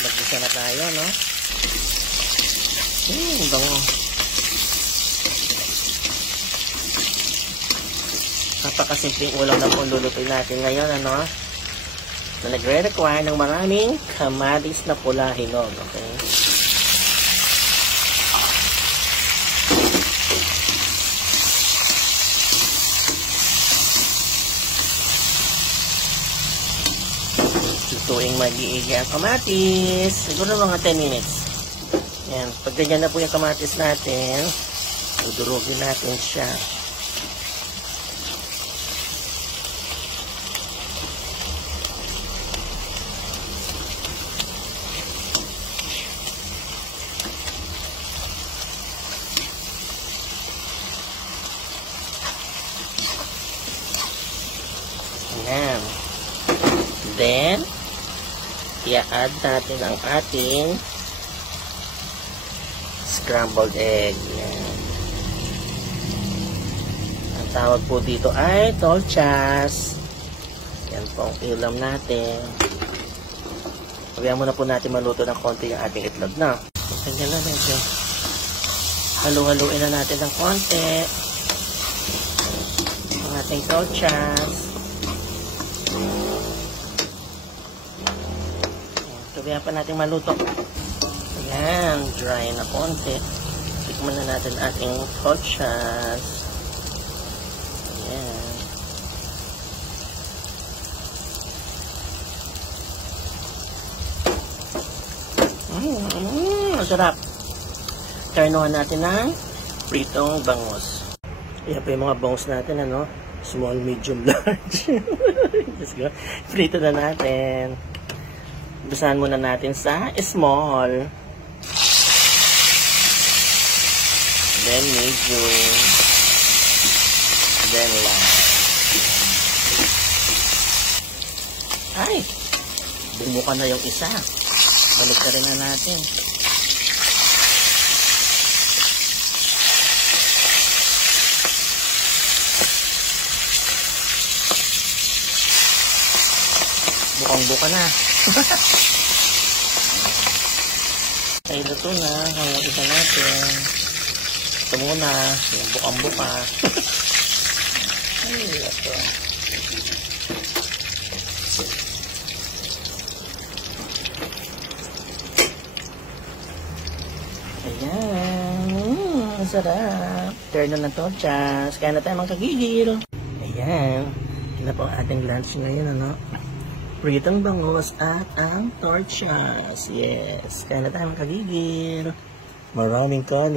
Mag-isa na tayo, no? Bango. Napakasimpleng ulam na po lulutuin natin ngayon, ano? Na nagre-require ng maraming kamatis na pula hinog, okay? Lutuing mag-iigi ang kamatis. Siguro mga 10 minutes. Yan. Pag ganyan na po yung kamatis natin, dudurugin natin siya. Yan. Then, i-add natin ang ating scrambled egg. Yan. Ang tawag po dito ay tolchas. Yan po ang ulam natin. Sabihan muna po natin maluto ng konti yung ating itlog na. Ganyan na medyo. Halu-haluin na natin ng konti. Ang ating tolchas. Sabihan pa natin maluto. Ayan, dry na konti. Tikman na natin ating tolchas. Ayan. Masarap. Karnuhan natin ng pritong bangus. Ayan pa yung mga bangus natin, ano? Small, medium, large. Let's go. Prito na natin. Basahan muna natin sa small. Then medium. Then large. Ay! Bumuka na yung isa. Balik ka rin na natin. Bukang-buka na. Ay, luto na. Hanggang isa natin. Ito muna. Yung bukang-buka. Ay, ito. Ayan. Sarap. Turn na to, Chas. Kaya na tayo magkagigil. Ayan. Ito na po ang ating lunch ngayon, ano? Pritong bangus at ang torchas. Yes. Kaya na tayo magkagigil. Maraming kanin.